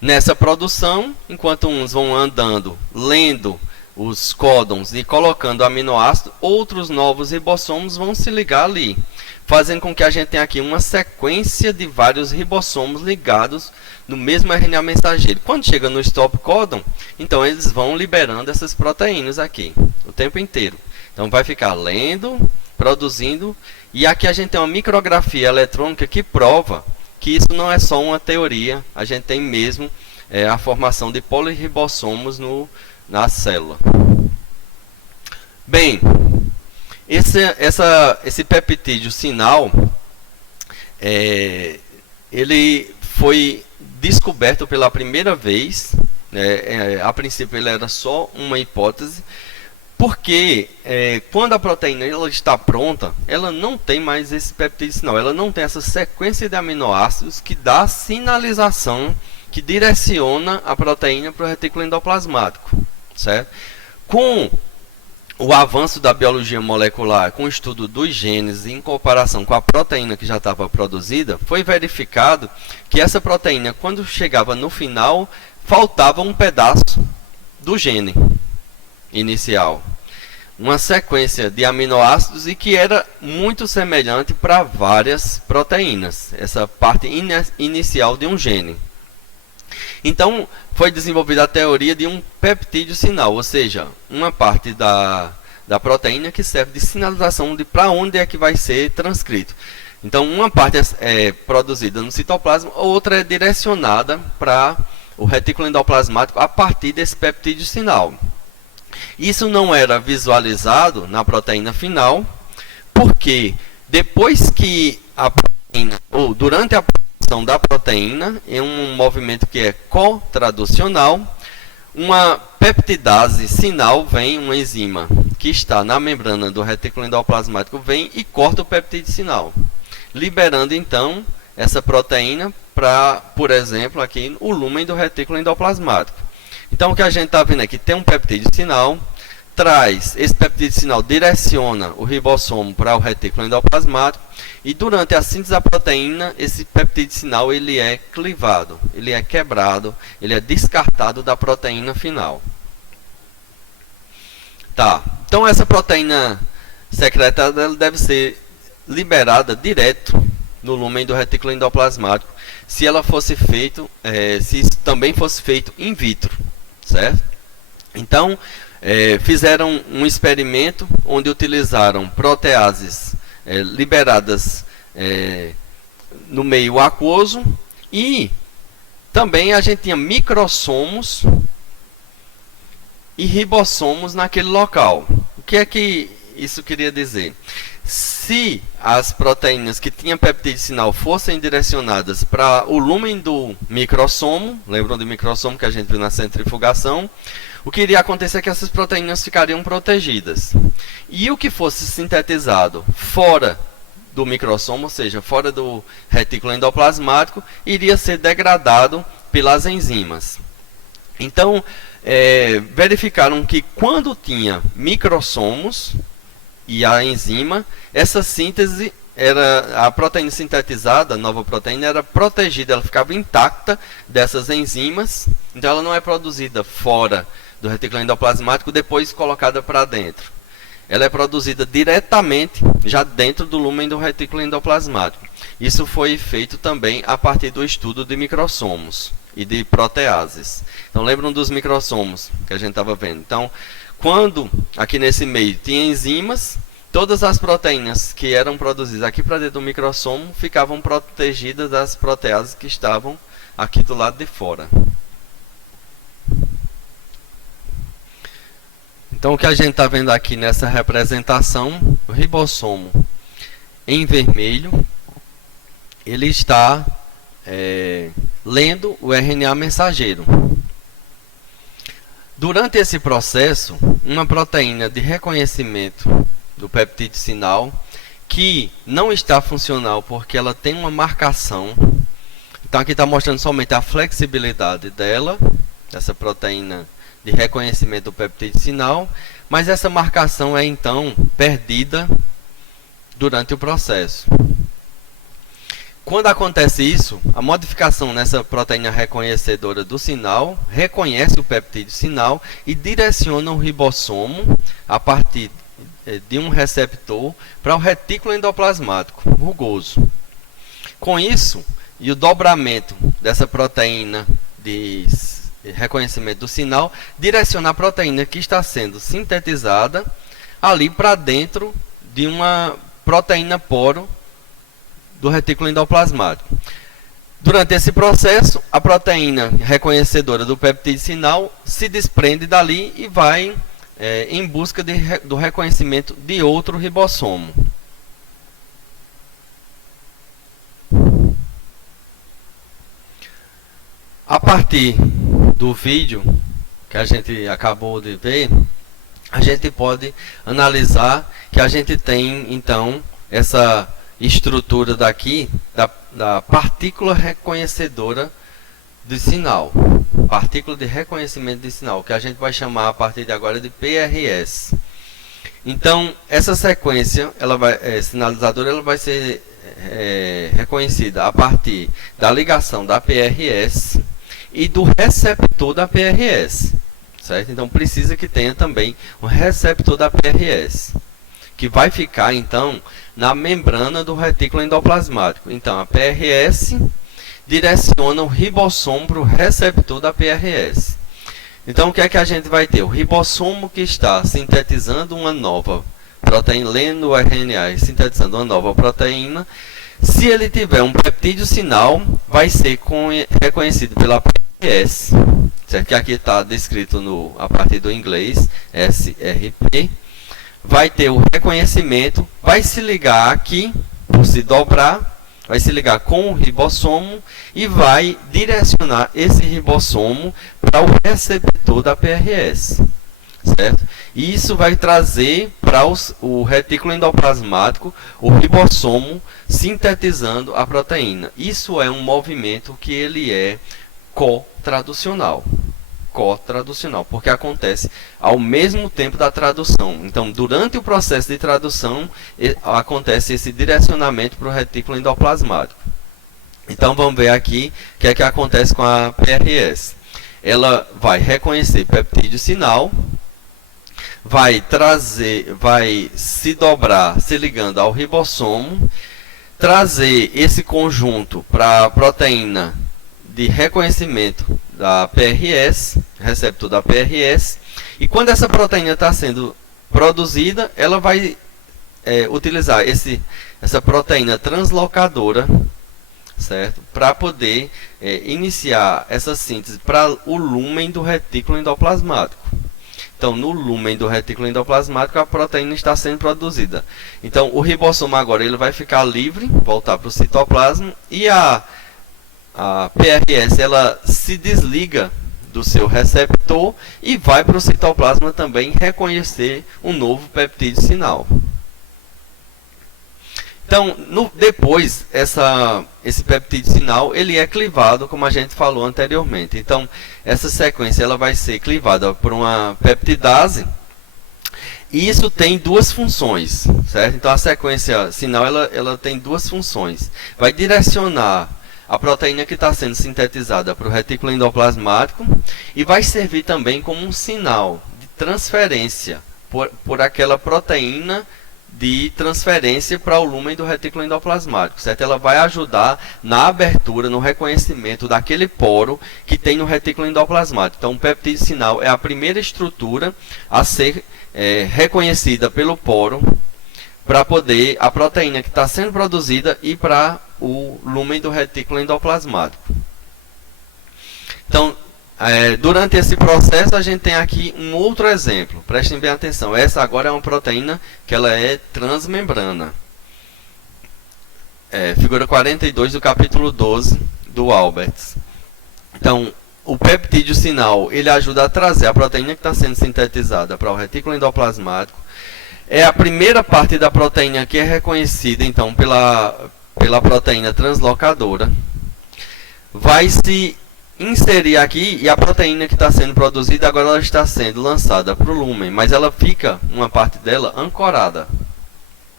Nessa produção, enquanto uns vão andando, lendo os códons e colocando aminoácidos, outros novos ribossomos vão se ligar ali, fazendo com que a gente tenha aqui uma sequência de vários ribossomos ligados no mesmo RNA mensageiro. Quando chega no stop códon, então eles vão liberando essas proteínas aqui, o tempo inteiro. Então vai ficar lendo, produzindo, e aqui a gente tem uma micrografia eletrônica que prova que isso não é só uma teoria, a gente tem mesmo a formação de poliribossomos na célula. Bem, esse peptídeo sinal, ele foi descoberto pela primeira vez, a princípio ele era só uma hipótese, porque quando a proteína ela está pronta, ela não tem mais esse peptídeo sinal, ela não tem essa sequência de aminoácidos que dá sinalização, que direciona a proteína para o retículo endoplasmático, certo? Com o avanço da biologia molecular, com o estudo dos genes em comparação com a proteína que já estava produzida, foi verificado que essa proteína, quando chegava no final, faltava um pedaço do gene inicial. Uma sequência de aminoácidos e que era muito semelhante para várias proteínas, essa parte inicial de um gene. Então, foi desenvolvida a teoria de um peptídeo sinal, ou seja, uma parte da proteína que serve de sinalização de para onde é que vai ser transcrito. Então, uma parte é produzida no citoplasma, outra é direcionada para o retículo endoplasmático a partir desse peptídeo sinal. Isso não era visualizado na proteína final, porque depois que a proteína, ou durante a produção da proteína, em um movimento que é cotraducional, uma peptidase sinal vem, uma enzima que está na membrana do retículo endoplasmático, vem e corta o peptídeo sinal, liberando então essa proteína para, por exemplo, aqui o lúmen do retículo endoplasmático. Então, o que a gente está vendo aqui, tem um peptídeo sinal, esse peptídeo sinal direciona o ribossomo para o retículo endoplasmático e durante a síntese da proteína, esse peptídeo sinal ele é clivado, ele é quebrado, ele é descartado da proteína final. Tá, então essa proteína secreta deve ser liberada direto no lúmen do retículo endoplasmático, se ela fosse feito, se isso também fosse feito in vitro, certo? Então, fizeram um experimento onde utilizaram proteases liberadas no meio aquoso e também a gente tinha microssomos e ribossomos naquele local. O que é que isso queria dizer? Se as proteínas que tinham peptídeo sinal fossem direcionadas para o lúmen do microssomo, lembram do microssomo que a gente viu na centrifugação, o que iria acontecer é que essas proteínas ficariam protegidas. E o que fosse sintetizado fora do microssomo, ou seja, fora do retículo endoplasmático, iria ser degradado pelas enzimas. Então, verificaram que quando tinha microssomos e a enzima, essa síntese a proteína sintetizada, a nova proteína, era protegida, ela ficava intacta dessas enzimas, então ela não é produzida fora do retículo endoplasmático, depois colocada para dentro. Ela é produzida diretamente já dentro do lúmen do retículo endoplasmático. Isso foi feito também a partir do estudo de microssomos e de proteases. Então, lembram dos microssomos que a gente estava vendo? Então, quando aqui nesse meio tinha enzimas, todas as proteínas que eram produzidas aqui para dentro do microssomo ficavam protegidas das proteases que estavam aqui do lado de fora. Então, o que a gente está vendo aqui nessa representação, o ribossomo em vermelho, ele está lendo o RNA mensageiro. Durante esse processo, uma proteína de reconhecimento do peptídeo sinal, que não está funcional porque ela tem uma marcação. Então, aqui está mostrando somente a flexibilidade dela, essa proteína de reconhecimento do peptídeo sinal, mas essa marcação é então perdida durante o processo. Quando acontece isso, a modificação nessa proteína reconhecedora do sinal reconhece o peptídeo sinal e direciona o ribossomo a partir de um receptor para o retículo endoplasmático rugoso. Com isso, e o dobramento dessa proteína de reconhecimento do sinal direciona a proteína que está sendo sintetizada ali para dentro de uma proteína poro do retículo endoplasmático. Durante esse processo, a proteína reconhecedora do peptídeo sinal se desprende dali e vai em busca do reconhecimento de outro ribossomo. A partir do vídeo que a gente acabou de ver, a gente pode analisar que a gente tem então essa estrutura daqui da partícula reconhecedora de sinal, partícula de reconhecimento de sinal, que a gente vai chamar a partir de agora de PRS. Então, essa sequência sinalizadora ela vai ser reconhecida a partir da ligação da PRS e do receptor da PRS, certo? Então, precisa que tenha também o receptor da PRS, que vai ficar, então, na membrana do retículo endoplasmático. Então, a PRS direciona o ribossomo para o receptor da PRS. Então, o que é que a gente vai ter? O ribossomo que está sintetizando uma nova proteína, lendo o RNA e sintetizando uma nova proteína. Se ele tiver um peptídeo sinal, vai ser reconhecido pela PRS, certo? Que aqui está descrito a partir do inglês, SRP. Vai ter o reconhecimento, vai se ligar aqui, por se dobrar, vai se ligar com o ribossomo e vai direcionar esse ribossomo para o receptor da PRS, certo? E isso vai trazer para o retículo endoplasmático o ribossomo sintetizando a proteína. Isso é um movimento que ele é co-traducional. Co-traducional, porque acontece ao mesmo tempo da tradução. Então, durante o processo de tradução, acontece esse direcionamento para o retículo endoplasmático. Então, vamos ver aqui o que é que acontece com a PRS. Ela vai reconhecer peptídeo sinal, vai se dobrar, se ligando ao ribossomo, trazer esse conjunto para a proteína de reconhecimento da PRS, receptor da PRS, e quando essa proteína está sendo produzida, ela vai utilizar essa proteína translocadora, certo? Para poder iniciar essa síntese para o lúmen do retículo endoplasmático. Então, no lúmen do retículo endoplasmático, a proteína está sendo produzida. Então, o ribossomo agora ele vai ficar livre, voltar para o citoplasma, e a PRS ela se desliga do seu receptor e vai para o citoplasma também reconhecer um novo peptídeo sinal. Então, depois, esse peptídeo sinal ele é clivado, como a gente falou anteriormente. Então, essa sequência ela vai ser clivada por uma peptidase. E isso tem duas funções, certo? Então a sequência sinal ela tem duas funções. Vai direcionar a proteína que está sendo sintetizada para o retículo endoplasmático e vai servir também como um sinal de transferência por aquela proteína de transferência para o lúmen do retículo endoplasmático, certo? Ela vai ajudar na abertura, no reconhecimento daquele poro que tem no retículo endoplasmático. Então, o peptídeo sinal é a primeira estrutura a ser reconhecida pelo poro para poder a proteína que está sendo produzida ir para o lúmen do retículo endoplasmático. Então, durante esse processo, a gente tem aqui um outro exemplo. Prestem bem atenção. Essa agora é uma proteína que ela é transmembrana. Figura 42 do capítulo 12 do Alberts. Então, o peptídeo sinal, ele ajuda a trazer a proteína que está sendo sintetizada para o retículo endoplasmático. É a primeira parte da proteína que é reconhecida, então, pela proteína translocadora. Vai se inserir aqui e a proteína que está sendo produzida agora ela está sendo lançada para o lúmen, mas ela fica, uma parte dela, ancorada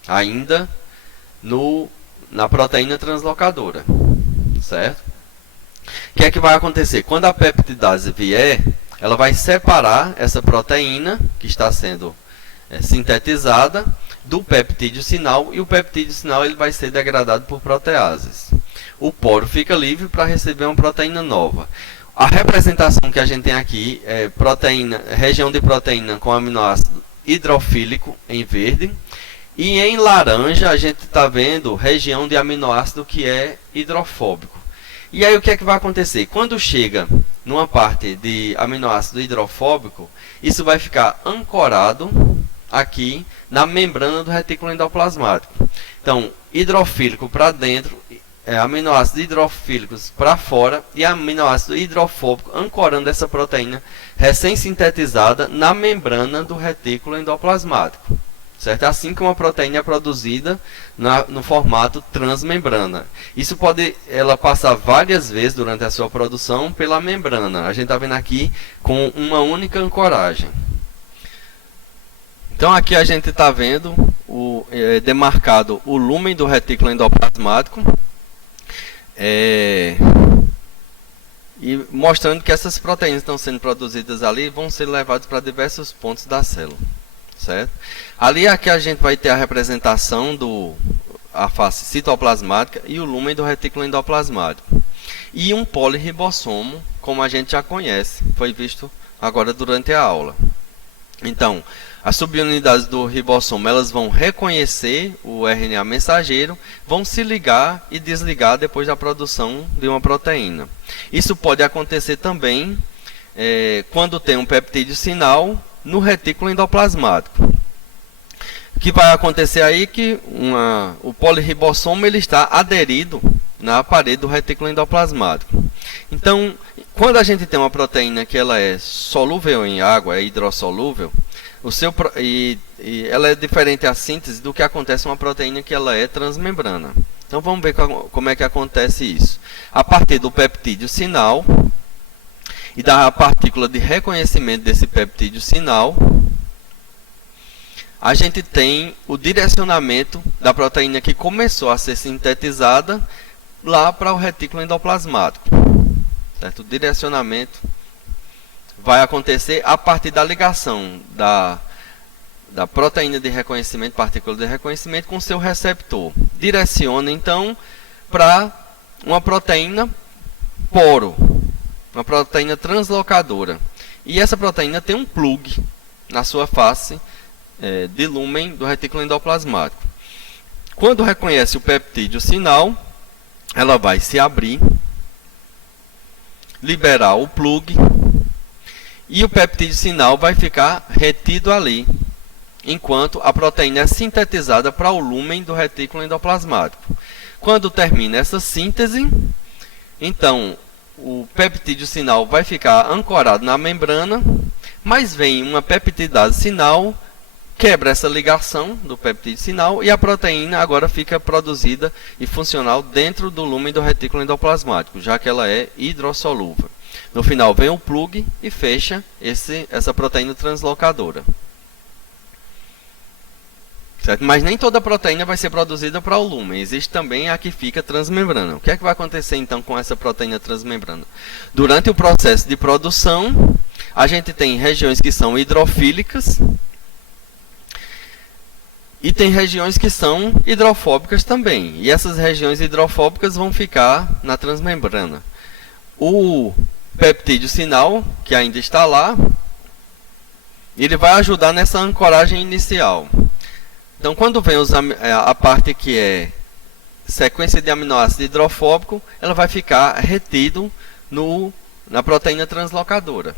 ainda na proteína translocadora, certo? O que é que vai acontecer? Quando a peptidase vier, ela vai separar essa proteína que está sendo sintetizada do peptídeo sinal, e o peptídeo sinal ele vai ser degradado por proteases. O poro fica livre para receber uma proteína nova. A representação que a gente tem aqui é região de proteína com aminoácido hidrofílico em verde, e em laranja a gente está vendo região de aminoácido que é hidrofóbico. E aí o que é que vai acontecer? Quando chega numa parte de aminoácido hidrofóbico, isso vai ficar ancorado aqui na membrana do retículo endoplasmático. Então, hidrofílico para dentro, aminoácidos hidrofílicos para fora e aminoácido hidrofóbico ancorando essa proteína recém-sintetizada na membrana do retículo endoplasmático. Certo? Assim que uma proteína é produzida no formato transmembrana. Isso pode ela passar várias vezes durante a sua produção pela membrana. A gente está vendo aqui com uma única ancoragem. Então aqui a gente está vendo demarcado o lúmen do retículo endoplasmático e mostrando que essas proteínas que estão sendo produzidas ali vão ser levadas para diversos pontos da célula. Certo? Ali aqui a gente vai ter a representação a face citoplasmática e o lúmen do retículo endoplasmático. E um polirribossomo, como a gente já conhece, foi visto agora durante a aula. Então, as subunidades do ribossomo elas vão reconhecer o RNA mensageiro, vão se ligar e desligar depois da produção de uma proteína. Isso pode acontecer também quando tem um peptídeo sinal no retículo endoplasmático. O que vai acontecer aí é que o polirribossomo ele está aderido na parede do retículo endoplasmático. Então, quando a gente tem uma proteína que ela é solúvel em água, é hidrossolúvel, ela é diferente a síntese do que acontece uma proteína que ela é transmembrana. Então, vamos ver como é que acontece isso. A partir do peptídeo sinal e da partícula de reconhecimento desse peptídeo sinal, a gente tem o direcionamento da proteína que começou a ser sintetizada lá para o retículo endoplasmático. Certo? O direcionamento vai acontecer a partir da ligação da proteína de reconhecimento, partícula de reconhecimento, com seu receptor. Direciona, então, para uma proteína poro, uma proteína translocadora. E essa proteína tem um plug na sua face de lúmen do retículo endoplasmático. Quando reconhece o peptídeo sinal, ela vai se abrir, liberar o plug, e o peptídeo sinal vai ficar retido ali, enquanto a proteína é sintetizada para o lúmen do retículo endoplasmático. Quando termina essa síntese, então o peptídeo sinal vai ficar ancorado na membrana, mas vem uma peptidase sinal, quebra essa ligação do peptídeo sinal e a proteína agora fica produzida e funcional dentro do lúmen do retículo endoplasmático, já que ela é hidrossolúvel. No final vem o plug e fecha essa proteína translocadora. certo? Mas nem toda proteína vai ser produzida para o lúmen. Existe também a que fica transmembrana. O que é que vai acontecer então com essa proteína transmembrana? Durante o processo de produção, a gente tem regiões que são hidrofílicas e tem regiões que são hidrofóbicas também. E essas regiões hidrofóbicas vão ficar na transmembrana. O peptídeo sinal, que ainda está lá, ele vai ajudar nessa ancoragem inicial. Então, quando vem a parte que é sequência de aminoácido hidrofóbico, ela vai ficar retido na proteína translocadora,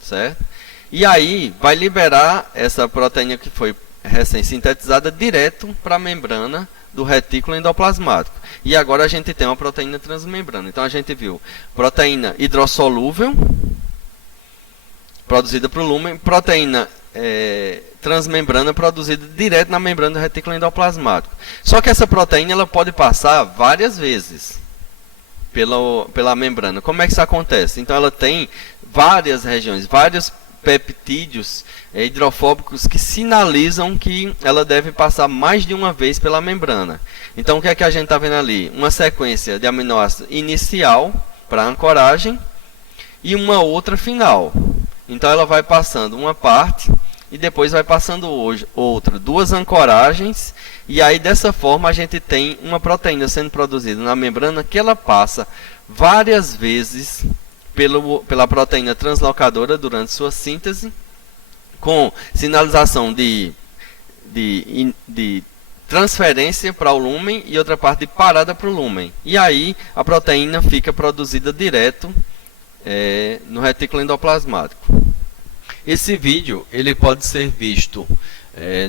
certo? E aí vai liberar essa proteína que foi recém-sintetizada direto para a membrana do retículo endoplasmático. E agora a gente tem uma proteína transmembrana. Então a gente viu proteína hidrossolúvel produzida para o lúmen, proteína transmembrana produzida direto na membrana do retículo endoplasmático. Só que essa proteína ela pode passar várias vezes pela membrana. Como é que isso acontece? Então ela tem várias regiões, vários peptídeos hidrofóbicos que sinalizam que ela deve passar mais de uma vez pela membrana. Então o que é que a gente está vendo ali? Uma sequência de aminoácidos inicial para ancoragem e uma outra final. Então ela vai passando uma parte e depois vai passando outra, duas ancoragens, e aí dessa forma a gente tem uma proteína sendo produzida na membrana que ela passa várias vezes pela proteína translocadora durante sua síntese, com sinalização de transferência para o lúmen e outra parte de parada para o lúmen. E aí a proteína fica produzida direto no retículo endoplasmático. Esse vídeo ele pode ser visto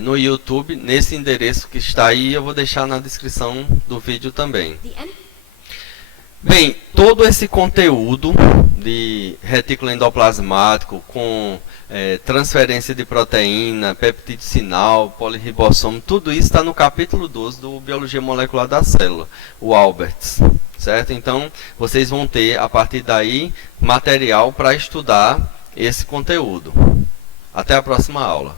no YouTube, nesse endereço que está aí, eu vou deixar na descrição do vídeo também. Bem, todo esse conteúdo de retículo endoplasmático com transferência de proteína, peptídeo sinal, polirribossomo, tudo isso está no capítulo 12 do Biologia Molecular da Célula, o Alberts, certo? Então, vocês vão ter, a partir daí, material para estudar esse conteúdo. Até a próxima aula.